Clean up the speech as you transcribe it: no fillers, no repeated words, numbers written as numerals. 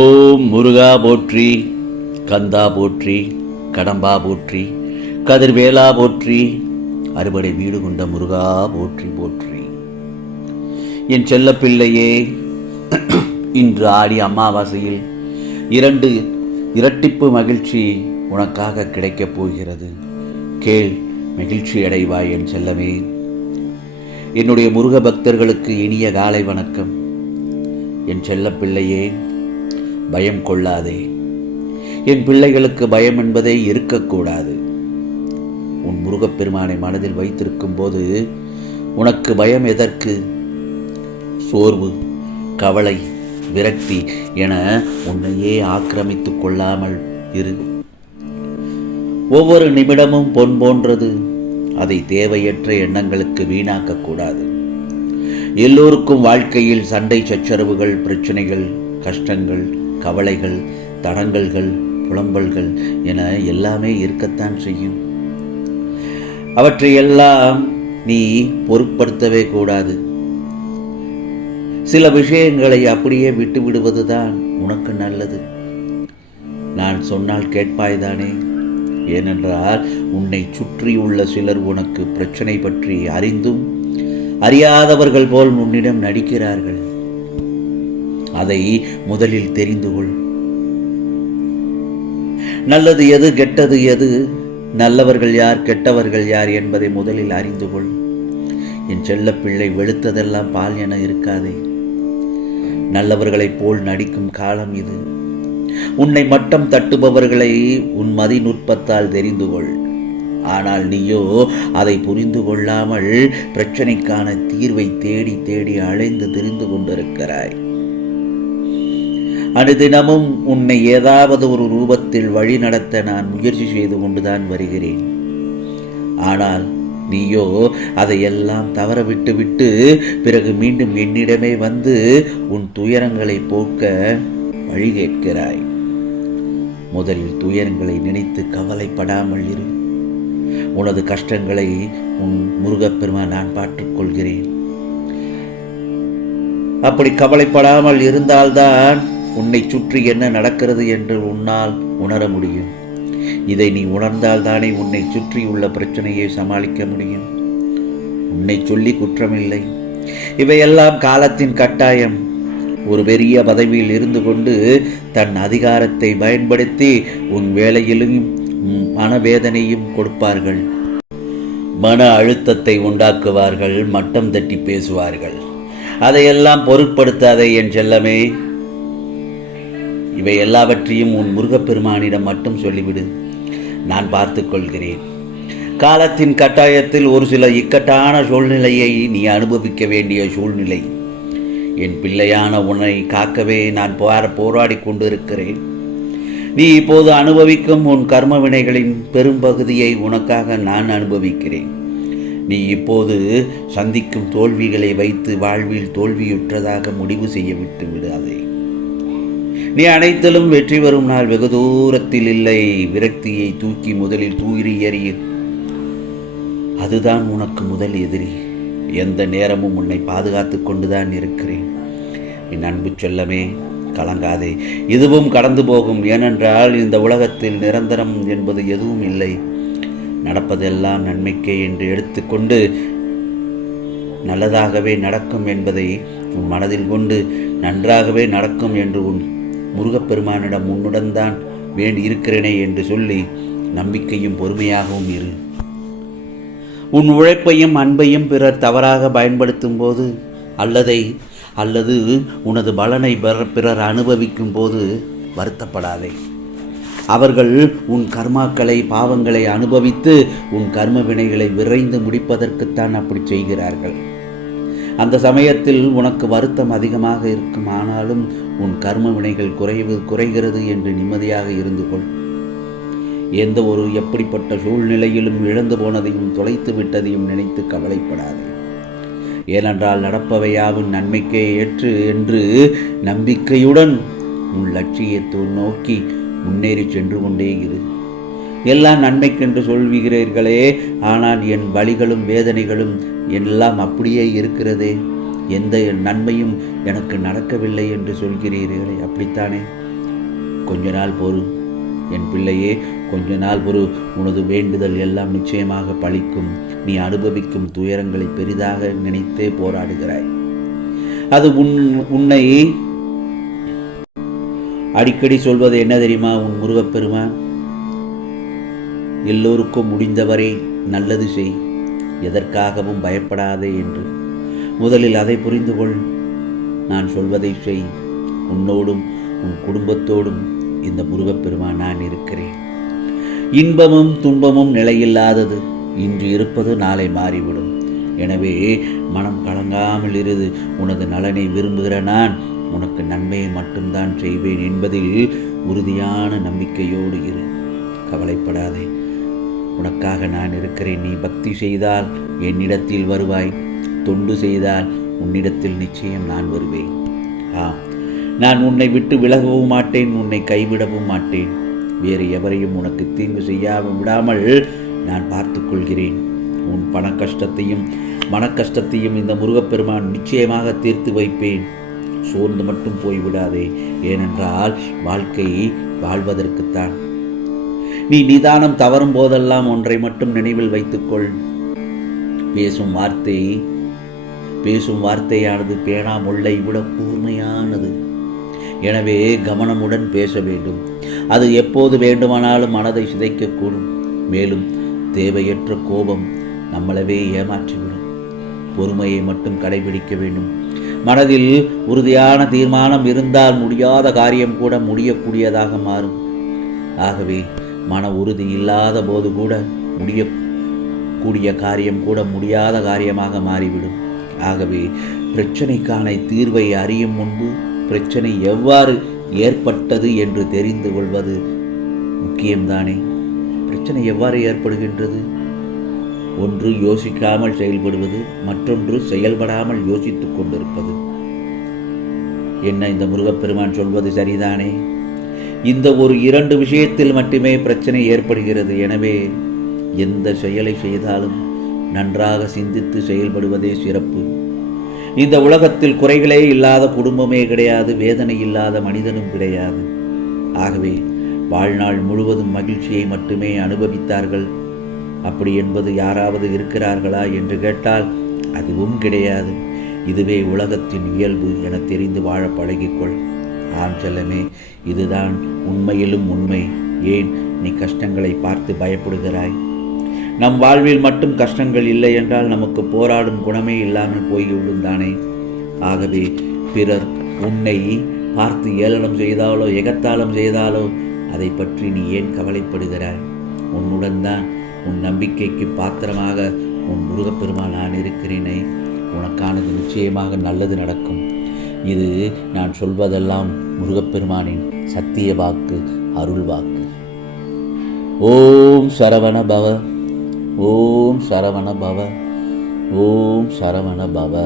ஓம் முருகா போற்றி, கந்தா போற்றி, கடம்பா போற்றி, கதிர்வேலா போற்றி, அறுபடை வீடு கொண்ட முருகா போற்றி போற்றி. என் செல்ல பிள்ளையே, இன்று ஆடி அமாவாசையில் இரட்டிப்பு மகிழ்ச்சி உனக்காக கிடைக்கப் போகிறது. கேள், மகிழ்ச்சி அடைவாய் என் செல்லமே. என்னுடைய முருக பக்தர்களுக்கு இனிய காலை வணக்கம். என் செல்ல பிள்ளையே, பயம் கொள்ளாதே. என் பிள்ளைகளுக்கு பயம் என்பதே இருக்கக்கூடாது. உன் முருகப்பெருமானை மனதில் வைத்திருக்கும் போது உனக்கு பயம் எதற்கு? சோர்வு, கவலை, விரக்தி என உன்னையே ஆக்கிரமித்துக் கொள்ளாமல் இரு. ஒவ்வொரு நிமிடமும் பொன் போன்றது. அதை தேவையற்ற எண்ணங்களுக்கு வீணாக்கக்கூடாது. எல்லோருக்கும் வாழ்க்கையில் சண்டை சச்சரவுகள், பிரச்சனைகள், கஷ்டங்கள், கவலைகள், தடங்கல்கள், புலம்பல்கள் என எல்லாமே இருக்கத்தான் செய்யும். அவற்றையெல்லாம் நீ பொருட்படுத்தவே கூடாது. சில விஷயங்களை அப்படியே விட்டு விடுவதுதான் உனக்கு நல்லது. நான் சொன்னால் கேட்பாய்தானே? ஏனென்றால் உன்னை சுற்றியுள்ள சிலர் உனக்கு பிரச்சனை பற்றி அறிந்தும் அறியாதவர்கள் போல் உன்னிடம் நடிக்கிறார்கள். அதை முதலில் தெரிந்து கொள். நல்லது எது, கெட்டது எது, நல்லவர்கள் யார், கெட்டவர்கள் யார் என்பதை முதலில் அறிந்து கொள். என் செல்ல பிள்ளை, வெளுத்ததெல்லாம் பால் என இருக்காதே. நல்லவர்களைப் போல் நடிக்கும் காலம் இது. உன்னை மட்டம் தட்டுபவர்களை உன் மதிநுட்பத்தால் தெரிந்து கொள். ஆனால் நீயோ அதை புரிந்து கொள்ளாமல் பிரச்சனைக்கான தீர்வை தேடி தேடி அலைந்து திரிந்து கொண்டிருக்கிறாய். அனுதினமும் உன்னை ஏதாவது ஒரு ரூபத்தில் வழி நடத்த நான் முயற்சி செய்து கொண்டுதான் வருகிறேன். ஆனால் நீயோ அதையெல்லாம் தவற விட்டு பிறகு மீண்டும் என்னிடமே வந்து உன் துயரங்களை போக்க வழி கேட்கிறாய். முதலில் துயரங்களை நினைத்து கவலைப்படாமல் இரு. உனது கஷ்டங்களை உன் முருகப்பெருமான் நான் பார்த்துக்கொள்கிறேன். அப்படி கவலைப்படாமல் இருந்தால்தான் உன்னை சுற்றி என்ன நடக்கிறது என்று உன்னால் உணர முடியும். இதை நீ உணர்ந்தால்தானே உன்னை சுற்றியுள்ள பிரச்சனையை சமாளிக்க முடியும். உன்னை சொல்லி குற்றமில்லை. இவையெல்லாம் காலத்தின் கட்டாயம். ஒரு பெரிய பதவியில் இருந்து கொண்டு தன் அதிகாரத்தை பயன்படுத்தி உன் வேலையிலும் மனவேதனையும் கொடுப்பார்கள். மன அழுத்தத்தை உண்டாக்குவார்கள், மட்டம் தட்டி பேசுவார்கள். அதையெல்லாம் பொருட்படுத்தாதே என் செல்லமே. இவை எல்லாவற்றையும் உன் முருகப்பெருமானிடம் மட்டும் சொல்லிவிடு. நான் பார்த்து கொள்கிறேன். காலத்தின் கட்டாயத்தில் ஒரு சில இக்கட்டான சூழ்நிலையை நீ அனுபவிக்க வேண்டிய சூழ்நிலை. என் பிள்ளையான உன்னை காக்கவே நான் போராடி கொண்டிருக்கிறேன். நீ இப்போது அனுபவிக்கும் உன் கர்ம வினைகளின் பெரும்பகுதியை உனக்காக நான் அனுபவிக்கிறேன். நீ இப்போது சந்திக்கும் தோல்விகளை வைத்து வாழ்வில் தோல்வியுற்றதாக முடிவு செய்ய விட்டு விடாதே. நீ அனைத்திலும் வெற்றி வரும் நாள் வெகு தூரத்தில் இல்லை. விரக்தியை தூக்கி முதலில் தூரி எறிய. அதுதான் உனக்கு முதல் எதிரி. எந்த நேரமும் உன்னை பாதுகாத்து கொண்டுதான் இருக்கிறேன். என் அன்பு செல்லமே, கலங்காதே. இதுவும் கடந்து போகும். ஏனென்றால் இந்த உலகத்தில் நிரந்தரம் என்பது எதுவும் இல்லை. நடப்பதெல்லாம் நன்மைக்கே என்று எடுத்துக்கொண்டு நல்லதாகவே நடக்கும் என்பதை உன் மனதில் கொண்டு நன்றாகவே நடக்கும் என்று உன் முருகப்பெருமானிடம் உன்னுடன் தான் வேண்டி இருக்கிறேனே என்று சொல்லி நம்பிக்கையும் பொறுமையாகவும் இரு. உன் உழைப்பையும் அன்பையும் பிறர் தவறாக பயன்படுத்தும் போது அல்லது உனது பலனை பிறர் அனுபவிக்கும் போது வருத்தப்படாதே. அவர்கள் உன் கர்மாக்களை, பாவங்களை அனுபவித்து உன் கர்ம வினைகளை விரைந்து முடிப்பதற்குத்தான் அப்படி செய்கிறார்கள். அந்த சமயத்தில் உனக்கு வருத்தம் அதிகமாக இருக்கும். ஆனாலும் உன் கர்ம வினைகள் குறைகிறது என்று நிம்மதியாக இருந்து கொள். எந்த ஒரு எப்படிப்பட்ட சூழ்நிலையிலும் இழந்து போனதையும் தொலைத்து விட்டதையும் நினைத்து கவலைப்படாதே. ஏனென்றால் நடப்பவையாவும் நன்மைக்கே ஏற்று என்று நம்பிக்கையுடன் உன் லட்சியத்தை நோக்கி முன்னேறி சென்று கொண்டே இரு. எல்லாம் நன்மைக்கென்று சொல்வீர்களே, ஆனால் என் வலிகளும் வேதனைகளும் எல்லாம் அப்படியே இருக்கிறதே. எந்த நன்மையும் எனக்கு நடக்கவில்லை என்று சொல்கிறீர்களே, அப்படித்தானே? கொஞ்ச நாள் பொறு என் பிள்ளையே, கொஞ்ச நாள் பொறு. உனது வேண்டுதல் எல்லாம் நிச்சயமாக பலிக்கும். நீ அனுபவிக்கும் துயரங்களை பெரிதாக நினைத்தே போராடுகிறாய். அது உன்னை அடிக்கடி சொல்வது என்ன தெரியுமா? உன் முருகப்பெருமான் எல்லோருக்கும் முடிந்தவரை நல்லது செய், எதற்காகவும் பயப்படாதே என்று. முதலில் அதை புரிந்து கொள். நான் சொல்வதை செய். உன்னோடும் உன் குடும்பத்தோடும் இந்த முருகப்பெருமான் நான் இருக்கிறேன். இன்பமும் துன்பமும் நிலையில்லாதது. இன்று இருப்பது நாளை மாறிவிடும். எனவே மனம் கலங்காமல் இரு. உனது நலனை விரும்புகிற நான் உனக்கு நன்மையை மட்டும்தான் செய்வேன் என்பதில் உறுதியான நம்பிக்கையோடு இரு. கவலைப்படாதே, உனக்காக நான் இருக்கிறேன். நீ பக்தி செய்தால் என்னிடத்தில் வருவாய், தொண்டு செய்தால் உன்னிடத்தில் நிச்சயம் நான் வருவேன். நான் உன்னை விட்டு விலகவும் மாட்டேன், உன்னை கைவிடவும் மாட்டேன். வேறு எவரையும் உனக்கு தீங்கு செய்யாமல் விடாமல் நான் பார்த்துக் கொள்கிறேன். உன் பண கஷ்டத்தையும் மன கஷ்டத்தையும் இந்த முருகப்பெருமான் நிச்சயமாக தீர்த்து வைப்பேன். சோர்ந்து மட்டும் போய்விடாதே. ஏனென்றால் வாழ்க்கை வாழ்வதற்குத்தான். நீ நிதானம் தவறும் போதெல்லாம் ஒன்றை மட்டும் நினைவில் வைத்துக்கொள். பேசும் வார்த்தையானது பேனா முல்லை விட கூர்மையானது. எனவே கவனமுடன் பேச வேண்டும். அது எப்போது வேண்டுமானாலும் மனதை சிதைக்கக்கூடும். மேலும் தேவையற்ற கோபம் நம்மளவே ஏமாற்றிவிடும். பொறுமையை மட்டும் கடைபிடிக்க வேண்டும். மனதில் உறுதியான தீர்மானம் இருந்தால் முடியாத காரியம் கூட முடியக்கூடியதாக மாறும். ஆகவே மன உறுதி இல்லாத போது கூட முடியக்கூடிய காரியம் கூட முடியாத காரியமாக மாறிவிடும். ஆகவே பிரச்சனைக்கான தீர்வை அறியும் முன்பு பிரச்சனை எவ்வாறு ஏற்பட்டது என்று தெரிந்து கொள்வது முக்கியம்தானே? பிரச்சனை எவ்வாறு ஏற்படுகின்றது? ஒன்று யோசிக்காமல் செயல்படுவது, மற்றொன்று செயல்படாமல் யோசித்துக் கொண்டிருப்பது. என்ன இந்த முருகப்பெருமான் சொல்வது சரிதானே? இந்த ஒரு 2 விஷயத்தில் மட்டுமே பிரச்சனை ஏற்படுகிறது. எனவே எந்த செயலை செய்தாலும் நன்றாக சிந்தித்து செயல்படுவதே சிறப்பு. இந்த உலகத்தில் குறைகளே இல்லாத குடும்பமே கிடையாது, வேதனை இல்லாத மனிதனும் கிடையாது. ஆகவே வாழ்நாள் முழுவதும் மகிழ்ச்சியை மட்டுமே அனுபவித்தார்கள் அப்படி என்பது யாராவது இருக்கிறார்களா என்று கேட்டால் அதுவும் கிடையாது. இதுவே உலகத்தின் இயல்பு என தெரிந்து வாழ பழகிக்கொள். ஆம் செல்லமே, இதுதான் உண்மையிலும் உண்மை. ஏன் நீ கஷ்டங்களை பார்த்து பயப்படுகிறாய்? நம் வாழ்வில் மட்டும் கஷ்டங்கள் இல்லை என்றால் நமக்கு போராடும் குணமே இல்லாமல் போய்விடும் தானே. ஆகவே பிறர் உன்னை பார்த்து ஏளனம் செய்தாலோ எகத்தாளம் செய்தாலோ அதை பற்றி நீ ஏன் கவலைப்படுகிறாய்? உன்னுடன் தான் உன் நம்பிக்கைக்கு பாத்திரமாக உன் முருகப்பெருமான் நான் இருக்கிறேனே. உனக்கானது நிச்சயமாக நல்லது நடக்கும். இது நான் சொல்வதெல்லாம் முருகப்பெருமானின் சத்திய வாக்கு, அருள் வாக்கு. ஓம் சரவண பவ, ஓம் சரவண பவ, ஓம் சரவண பவ.